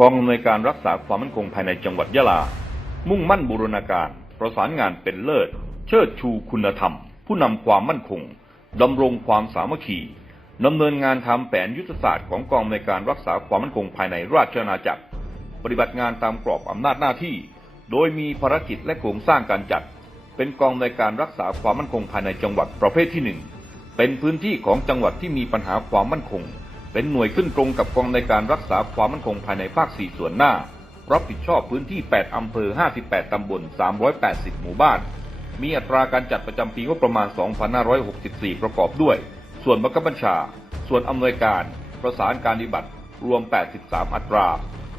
กองอำนวยการรักษาความมั่นคงภายในจังหวัดยะลา มุ่งมั่นบูรณาการ ประสานงานเป็นเลิศ เชิดชูคุณธรรม ผู้นำความมั่นคงดำรงความสามัคคีดำเนินงานทำแผนยุทธศาสตร์ของกองอำนวยการรักษาความมั่นคงภายในราชอาณาจักร ปฏิบัติงานตามกรอบอำนาจหน้าที่ โดยมีภารกิจและโครงสร้างการจัด เป็นกองอำนวยการรักษาความมั่นคงภายในจังหวัดประเภทที่หนึ่งเป็นพื้นที่ของจังหวัดที่มีปัญหาความมั่นคง เป็นหน่วยขึ้นตรงกับกองในการรักษาความมั่นคงภายในภาค 4 ส่วนหน้า รับผิดชอบพื้นที่ 8 อำเภอ 58 ตำบล 380 หมู่บ้าน มีอัตราการจัดประจำปีงบประมาณ 2564 ประกอบด้วย ส่วนบังคับบัญชา ส่วนอำนวยการ ประสานการปฏิบัติ รวม 83 อัตรา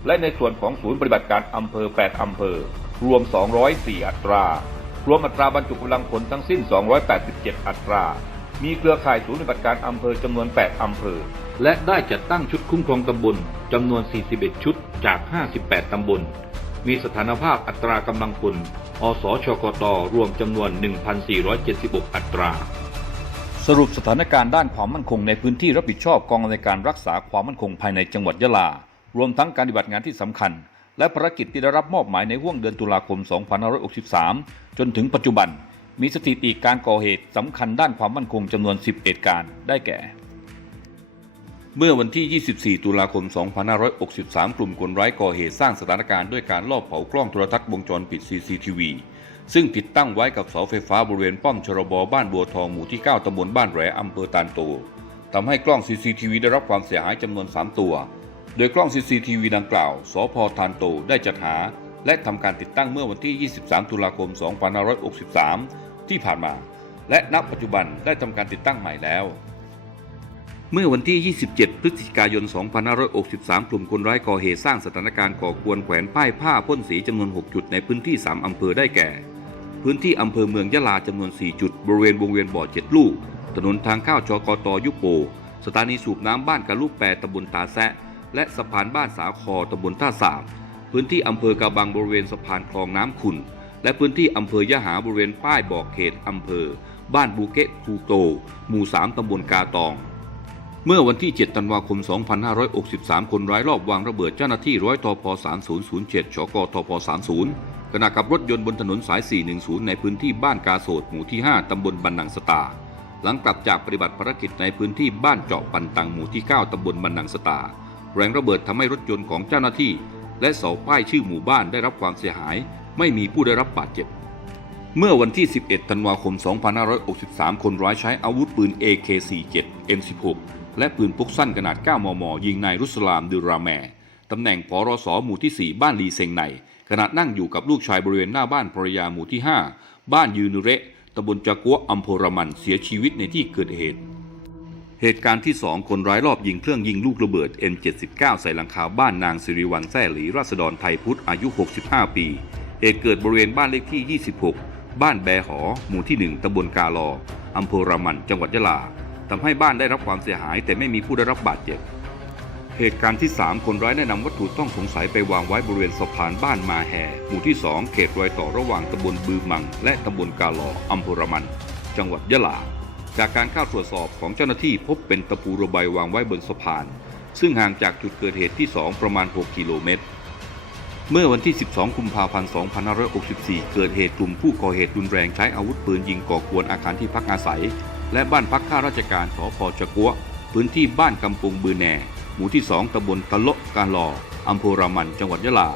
และในส่วนของศูนย์ปฏิบัติการอำเภอ 8 อำเภอ รวม 204 อัตรา รวมอัตราบรรจุกำลังผลทั้งสิ้น 287 อัตรา มีเครือข่ายศูนย์ปฏิบัติการอำเภอจำนวน 8 อำเภอ และได้จัดตั้งชุดคุ้มครองตำบลจำนวน 41 ชุดจาก 58 ตำบล มีสถานภาพอัตรากำลังพล อสชกต รวมจำนวน 1,476 อัตรา สรุปสถานการณ์ด้านความมั่นคงในพื้นที่รับผิดชอบกองอำนวยการรักษาความมั่นคงภายในจังหวัดยะลา รวมทั้งการปฏิบัติงานที่สำคัญ และภารกิจที่ได้รับมอบหมายในห่วงเดือนตุลาคม 2563 จนถึงปัจจุบัน มีสถิติการก่อเหตุสำคัญด้านความมั่นคงจำนวน10เหตุการณ์ได้แก่ เมื่อวันที่ 24 ตุลาคม 2563 กลุ่มคนร้ายก่อเหตุสร้างสถานการณ์ด้วยการลอบเผากล้องโทรทัศน์วงจรปิด CCTV ซึ่งติดตั้งไว้กับเสาไฟฟ้าบริเวณป้อมชรบบ้านบัวทองหมู่ที่ 9ตำบลบ้านแหลอำเภอตาลโตทำให้กล้อง CCTV ได้รับความเสียหายจำนวน 3 ตัว โดยกล้อง CCTV ดังกล่าว สพทานโตได้จัดหา และทำการติดตั้งเมื่อวันที่ 23 ตุลาคม 2563 ที่ผ่านมา และณปัจจุบันได้ทำการติดตั้งใหม่แล้ว เมื่อวันที่ 27 พฤศจิกายน 2563 กลุ่มคนร้ายก่อเหตุสร้างสถานการณ์ก่อกวนแขวนป้ายผ้าพ่นสีจำนวน 6 จุดในพื้นที่ 3 อำเภอได้แก่ พื้นที่อำเภอเมืองยะลาจำนวน 4 จุด บริเวณวงเวียนบ่อ 7 ลูก ถนนทางเข้าจกตยุโป สถานีสูบน้ำบ้านกะลูกแปรตำบลตาแซะ และสะพานบ้านสาคอตำบลท่าสามพื้นที่อำเภอกะบังบริเวณสะพานคลองน้ำขุน และพื้นที่อำเภอยะหาบริเวณป้ายบอกเขตอำเภอ บ้านบูเกะคูโต หมู่ 3ตำบลกาตอง เมื่อวันที่ 7 ธันวาคม 2563 คนร้ายรอบวางระเบิดเจ้าหน้าที่ร้อยทพ3007ชกทพ30ขณะขับรถยนต์บนถนนสาย 410 ในพื้นที่บ้านกาโสดหมู่ที่ 5ตำบลบันนังสตา หลังกลับจากปฏิบัติภารกิจในพื้นที่บ้านเจาะปันตังหมู่ที่ 9ตำบลบันนังสตา แรงระเบิดทำให้รถยนต์ของเจ้าหน้าที่และเสาป้ายชื่อหมู่บ้านได้รับความเสียหาย ไม่มีผู้ได้รับบาดเจ็บ เมื่อวันที่ 11 ธันวาคม 2563 คนร้ายใช้อาวุธปืน AK47 M16 และปืนพกสั้นขนาด 9 มม ยิงนายรุสลามดุราแมตำแหน่งปรสหมู่ที่ 4 บ้านลีเซงในขณะนั่งอยู่กับลูกชายบริเวณหน้าบ้านภรรยาหมู่ที่ 5 บ้านยืนุเระตำบลจากัวอำเภอรมันเสียชีวิตในที่เกิดเหตุ เหตุการณ์ที่ 2 คนร้ายรอบยิงเครื่องยิงลูกระเบิด N79 ใส่หลังคาบ้านนางสิริวัลแซ่หลีราษฎรไทยพุทธอายุ 65 ปี เหตุเกิดบริเวณบ้านเลขที่ 26 บ้านแบหอ หมู่ที่ 1ตำบลกาลออำเภอรามัน จังหวัดยะลาทำให้บ้านได้รับความเสียหายแต่ไม่มีผู้ได้รับบาดเจ็บ เหตุการณ์ที่ 3 คนร้ายได้นำวัตถุต้องสงสัยไปวางไว้บริเวณสะพานบ้านมาแห่หมู่ที่ 2 เขตรอยต่อระหว่างตำบลบือมัง และตำบลกาลออำเภอรามัน จังหวัดยะลา จากการเข้าตรวจสอบของเจ้าหน้าที่พบเป็นตะปูระบายวางไว้บนสะพาน ซึ่งห่างจากจุดเกิดเหตุที่ 2 ประมาณ 6 กิโลเมตร เมื่อวันที่ 12 กุมภาพันธ์ 2564 เกิดเหตุกลุ่มผู้ก่อเหตุรุนแรงใช้อาวุธปืนยิงก่อกวนอาคารที่พักอาศัย และบ้านพักข้าราชการสพจะกัวพื้นที่บ้านกำปงบือแหน่หมู่ที่ 2ตำบลตะโละกาลออำเภอรามัน จังหวัดยะลา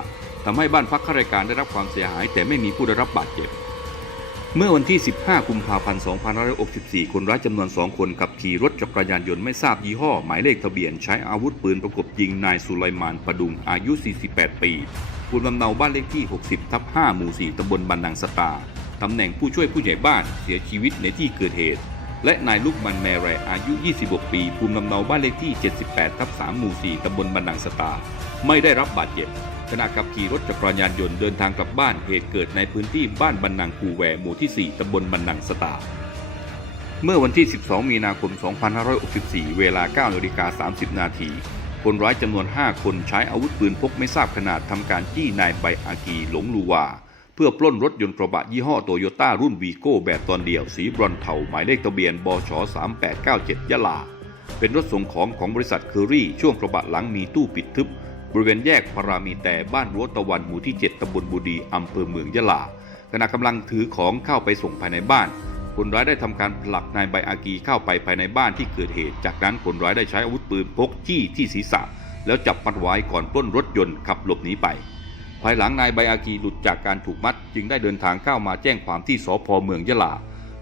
ทำให้บ้านพักข้าราชการได้รับความเสียหายแต่ไม่มีผู้ได้รับบาดเจ็บ เมื่อวันที่ 15 กุมภาพันธ์ 2564 คนร้ายจำนวน 2 คนขับขี่รถจักรยานยนต์ไม่ทราบยี่ห้อ หมายเลขทะเบียนใช้อาวุธปืนประกบยิงนายสุไลมานประดุงอายุ 48 ปี ภูมิลำเนาบ้านเลขที่ 60 ทับ 5 หมู่ 4 ตำบลบันนังสตาตำแหน่งผู้ช่วยผู้ใหญ่บ้านเสียชีวิตในที่เกิดเหตุ และนายลูกมันแมรอายุ 26 ปี ภูมิลำเนาบ้านเลขที่ 78 ทับ 3 หมู่ 4 ตำบลบันนังสตา ไม่ได้รับบาดเจ็บขณะขับขี่รถจักรยานยนต์เดินทางกลับบ้านเหตุเกิดในพื้นที่บ้านบันนังคูแวหมู่ที่ 4 ตำบลบันนังสตา เมื่อวันที่ 12 มีนาคม 2564 เวลา 9นาฬิกา30 นาที คนร้ายจำนวน 5 คนใช้อาวุธปืนพกไม่ทราบขนาดทำการจี้นายใบอากีหลงลูวา เพื่อปล้นรถยนต์กระบะยี่ห้อโตโยต้ารุ่นวีโก้แบบตอนเดียวสีบรอนเทาหมายเลขทะเบียนบช3897 ยะลา เป็นรถส่งของของบริษัทเคอรี่ช่วงกระบะหลังมีตู้ปิดทึบบริเวณแยกพารามีแต่บ้านรั้วตะวันหมู่ที่ 7ตำบลบุดีอำเภอเมืองยะลาขณะกำลังถือของเข้าไปส่งภายในบ้าน คนร้ายได้ทำการผลักนายใบอากีเข้าไปภายในบ้านที่เกิดเหตุ จากนั้นคนร้ายได้ใช้อาวุธปืนพกจี้ที่ศีรษะ แล้วจับมัดไว้ก่อนปล้นรถยนต์ขับหลบหนีไป ภายหลังนายใบอากีหลุดจากการถูกมัด จึงได้เดินทางเข้ามาแจ้งความที่สพเมืองยะลา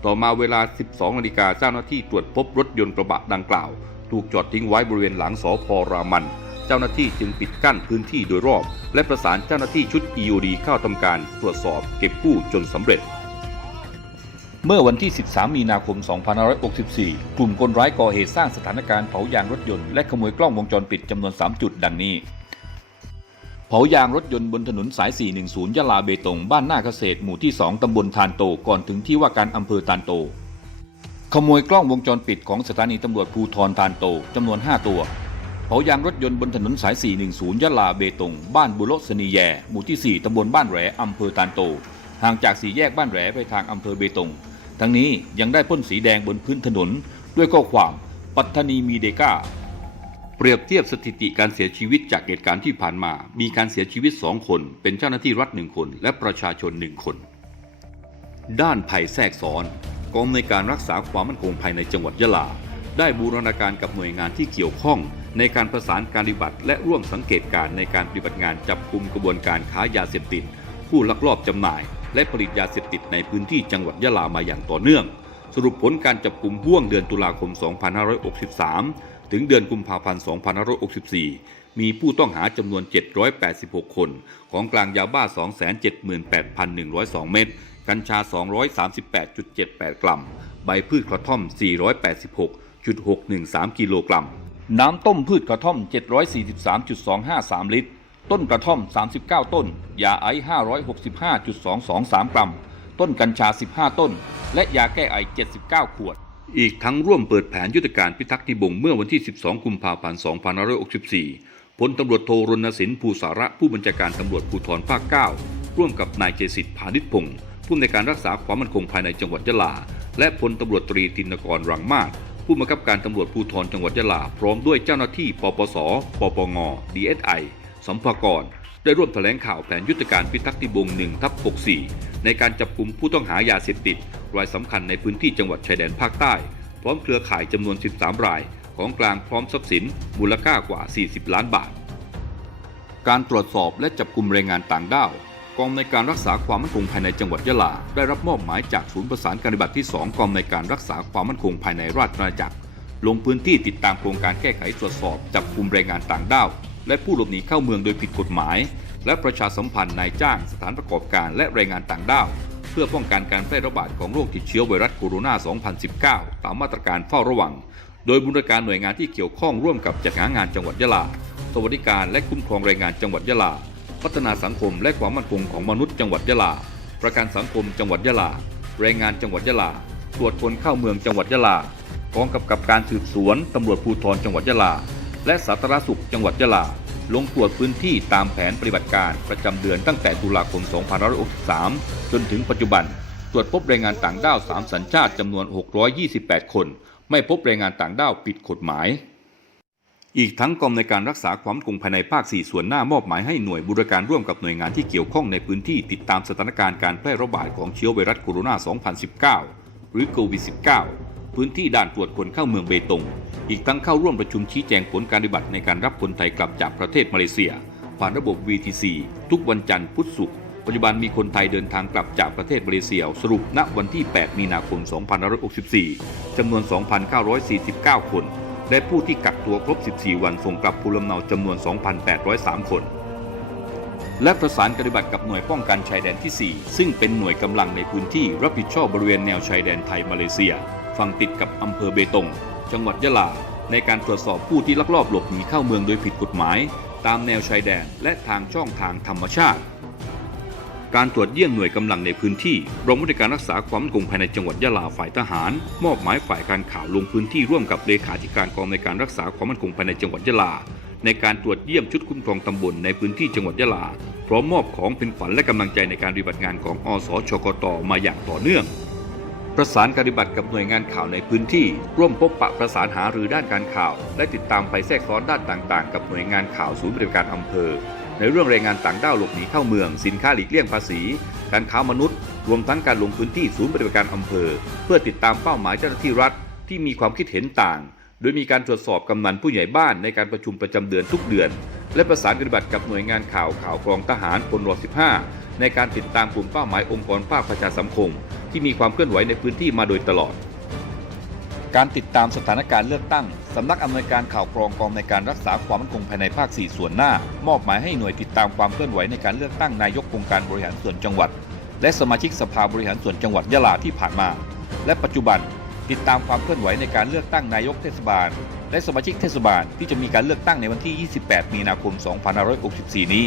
ต่อมาเวลา 12นาฬิกาเจ้าหน้าที่ตรวจพบรถยนต์กระบะดังกล่าว ถูกจอดทิ้งไว้บริเวณหลังสพรามันเจ้าหน้าที่จึงปิดกั้นพื้นที่โดยรอบ และประสานเจ้าหน้าที่ชุด EOD เข้าทำการตรวจสอบเก็บกู้จนสำเร็จ เมื่อวันที่ 13 มีนาคม 2564 กลุ่มคนร้ายก่อเหตุสร้างสถานการณ์เผายางรถยนต์และขโมยกล้องวงจรปิดจำนวน 3 จุดดังนี้ เผายางรถยนต์บนถนนสาย 410 ยะลาเบตง บ้านหน้าเกษตร หมู่ที่ 2 ตำบลทานโต ก่อนถึงที่ว่าการอำเภอทานโต ขโมยกล้องวงจรปิดของสถานีตำรวจภูทรทานโตจำนวน 5 ตัวเผายางรถยนต์บนถนนสาย 410 ยะลาเบตง บ้านบุโรสนีแย หมู่ที่ 4 ตำบลบ้านแหลอำเภอตานโต ห่างจากสี่แยกบ้านแหลไปทางอำเภอเบตง ทั้งนี้ยังได้พ่นสีแดงบนพื้นถนน ด้วยข้อความปัตตานีมีเดก้าเปรียบเทียบสถิติการเสียชีวิตจากเหตุการณ์ที่ผ่านมา มีการเสียชีวิต2คน เป็นเจ้าหน้าที่รัฐหนึ่งคน และประชาชนหนึ่งคน ด้านภัยแทรกซ้อน กองในการรักษาความมั่นคงภายในจังหวัดยะลา ได้บูรณาการกับหน่วยงานที่เกี่ยวข้อง ในการประสานการปฏิบัติ และร่วมสังเกตการณ์ในการปฏิบัติงานจับกลุ่มกระบวนการค้ายาเสพติด ผู้ลักลอบจำหน่าย และผลิตยาเสพติดในพื้นที่จังหวัดยะลามาอย่างต่อเนื่อง สรุปผลการจับกลุ่มห่วงเดือนตุลาคม 2563 ถึงเดือนกุมภาพันธ์ 2564 มีผู้ต้องหาจำนวน 786 คน ของกลางยาบ้า 278,102 เม็ดกัญชา 238.78 กรัม ใบพืชกระท่อม 486.613 กิโลกรัม น้ำต้มพืชกระท่อม 743.253 ลิตร ต้นกระท่อม 39 ต้น ยาไอซ์565.223 กรัม ต้นกัญชา 15 ต้น และยาแก้ไอ 79 ขวด อีกทั้งร่วมเปิดแผนยุทธการพิทักษ์นิบงเมื่อวันที่ 12 กุมภาพันธ์ 2564 พลตำรวจโทรณสินภูสาระผู้บัญชาการตำรวจภูธรภาค 9 ร่วมกับนายเจสิทธิ์พาณิชพงศ์ผู้ในการรักษาความมั่นคงภายในจังหวัดยะลา และพลตำรวจตรีตินกรรังมากผู้บังคับการตำรวจภูธรจังหวัดยะลา พร้อมด้วยเจ้าหน้าที่ปปส ปปง DSI สั มภากร ได้ร่วมแถลงข่าวแผนยุทธการพิทักษ์นิบง1ทับ64 ในการจับกลุ่มผู้ต้องหายาเสพติด รายสำคัญในพื้นที่จังหวัดชายแดนภาคใต้ พร้อมเครือข่ายจำนวน 13 ราย ของกลางพร้อมทรัพย์สิน มูลค่ากว่า 40 ล้านบาท การตรวจสอบและจับกลุ่มแรงงานต่างด้าวกองในการรักษาความมั่นคงภายในจังหวัดยะลา ได้รับมอบหมายจากศูนย์ประสานการปฏิบัติที่ 2 กองในการรักษาความมั่นคงภายในราชอาณาจักรลงพื้นที่ติดตามโครงการแก้ไขตรวจสอบจับกลุ่มแรงงานต่างด้าว และผู้หลบหนีเข้าเมืองโดยผิดกฎหมาย และประชาสัมพันธ์นายจ้างสถานประกอบการและแรงงานต่างด้าว เพื่อป้องกันการแพร่ระบาดของโรคติดเชื้อไวรัสโคโรนา 2019 ตามมาตรการเฝ้าระวัง โดยบูรณาการหน่วยงานที่เกี่ยวข้องร่วมกับจัดหางานจังหวัดยะลา สวัสดิการและคุ้มครองแรงงานจังหวัดยะลา พัฒนาสังคมและความมั่นคงของมนุษย์จังหวัดยะลา ประกันสังคมจังหวัดยะลา แรงงานจังหวัดยะลา ตรวจคนเข้าเมืองจังหวัดยะลากองกำกับการสืบสวนตำรวจภูธรจังหวัดยะลา และสาธารณสุขจังหวัดยะลา ลงตรวจพื้นที่ตามแผนปฏิบัติการประจำเดือนตั้งแต่ตุลาคม 2563 จนถึงปัจจุบัน ตรวจพบแรงงานต่างด้าว 3 สัญชาติจำนวน 628 คน ไม่พบแรงงานต่างด้าวผิดกฎหมาย อีกทั้งกองในการรักษาความคงภายในภาค 4 ส่วนหน้ามอบหมายให้หน่วยบูรการร่วมกับหน่วยงานที่เกี่ยวข้องในพื้นที่ติดตามสถานการณ์การแพร่ระบาดของเชื้อไวรัสโคโรนา 2019 หรือโควิด -19 พื้นที่ด่านตรวจคนเข้าเมืองเบตง อีกทั้งเข้าร่วมประชุมชี้แจงผลการปฏิบัติในการรับคนไทยกลับจากประเทศมาเลเซีย ผ่านระบบ VTC ทุกวันจันทร์พุธศุกร์ปัจจุบันมีคนไทยเดินทางกลับจากประเทศมาเลเซีย สรุปณวันที่ 8 มีนาคม 2564 จำนวน 2,949 คน และผู้ที่กักตัวครบ 14 วันส่งกลับภูมิลำเนาจำนวน 2,803 คน และประสานปฏิบัติกับหน่วยป้องกันชายแดนที่ 4 ซึ่งเป็นหน่วยกำลังในพื้นที่รับผิดชอบบริเวณแนวชายแดนไทยมาเลเซีย ฝั่งติดกับอำเภอเบตง จังหวัดยะลา ในการตรวจสอบผู้ที่ลักลอบหลบหนีเข้าเมืองโดยผิดกฎหมาย ตามแนวชายแดนและทางช่องทางธรรมชาติ การตรวจเยี่ยมหน่วยกำลังในพื้นที่รองผู้ในวยการรักษาความมั่นคงภายในจังหวัดยะลาฝ่ายทหาร มอบหมายฝ่ายการข่าวลงพื้นที่ร่วมกับเลขาธิการกองในการรักษาความมั่นคงภายในจังหวัดยะลา ในการตรวจเยี่ยมชุดคุ้มครองตำบลในพื้นที่จังหวัดยะลาพร้อมมอบของเป็นขวัญและกำลังใจในการปฏิบัติงานของอสชกตมาอย่างต่อเนื่อง ประสานการปฏิบัติกับหน่วยงานข่าวในพื้นที่ ร่วมพบปะประสานหารือด้านการข่าว และติดตามไปแทรกซ้อนด้านต่างๆ กับหน่วยงานข่าวศูนย์บัติการอำเภอ ในเรื่องแรงงานต่างด้าวหลบหนีเข้าเมือง สินค้าหลีกเลี่ยงภาษี การค้ามนุษย์ รวมทั้งการลงพื้นที่ศูนย์บัติการอำเภอ เพื่อติดตามเป้าหมายเจ้าหน้าที่รัฐ ที่มีความคิดเห็นต่าง โดยมีการตรวจสอบกำนันผู้ใหญ่บ้านในการประชุมประจำเดือนทุกเดือน และประสานปฏิบัติกับหน่วยงานข่าวข่าวกรองทหารพลร15 ในการติดตามกลุ่มเป้าหมายองค์กรภาคประชาสังคม ที่มีความเคลื่อนไหวในพื้นที่มาโดยตลอด การติดตามสถานการณ์เลือกตั้งสำนักอำนวยการข่าวกรองกองในการรักษาความมั่นคงภายในภาค 4 ส่วนหน้า มอบหมายให้หน่วยติดตามความเคลื่อนไหวในการเลือกตั้งนายกองค์การบริหารส่วนจังหวัด และสมาชิกสภาบริหารส่วนจังหวัดยะลาที่ผ่านมา และปัจจุบัน ติดตามความเคลื่อนไหวในการเลือกตั้งนายกเทศบาล และสมาชิกเทศบาลที่จะมีการเลือกตั้งในวันที่ 28 มีนาคม 2564 นี้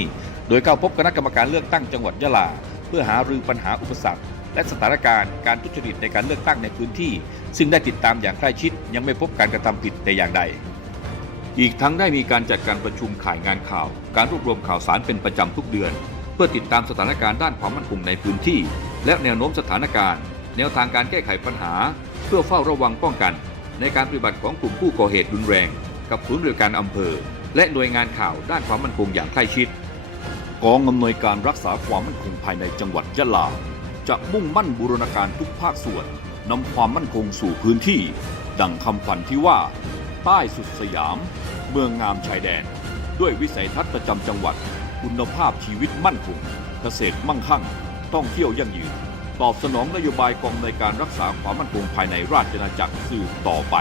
โดยเข้าพบคณะกรรมการเลือกตั้งจังหวัดยะลา เพื่อหารือปัญหาอุปสรรค และสถานการณ์การทุจริตในการเลือกตั้งในพื้นที่ ซึ่งได้ติดตามอย่างใกล้ชิด ยังไม่พบการกระทำผิดแต่อย่างใด อีกทั้งได้มีการจัดการประชุมข่ายงานข่าว การรวบรวมข่าวสารเป็นประจำทุกเดือน เพื่อติดตามสถานการณ์ด้านความมั่นคงในพื้นที่ และแนวโน้มสถานการณ์ แนวทางการแก้ไขปัญหา พื่อเฝ้าระวังป้องกัน ในการปฏิบัติของกลุ่มผู้ก่อเหตุรุนแรง กับศูนย์บริการอำเภอ และหน่วยงานข่าวด้านความมั่นคงอย่างใกล้ชิด กองอำนวยการรักษาความมั่นคงภายในจังหวัดยะลา จะมุ่งมั่นบูรณาการทุกภาคส่วนนำความมั่นคงสู่พื้นที่ ดังคำฝันที่ว่า ใต้สุดสยาม เมืองงามชายแดน ด้วยวิสัยทัศน์ประจำจังหวัด คุณภาพชีวิตมั่นคง เกษตรมั่งคั่ง ต้องเที่ยวยั่งยืน ตอบสนองนโยบายกองในการรักษาความมั่นคงภายในราชอาณาจักรสืบต่อไป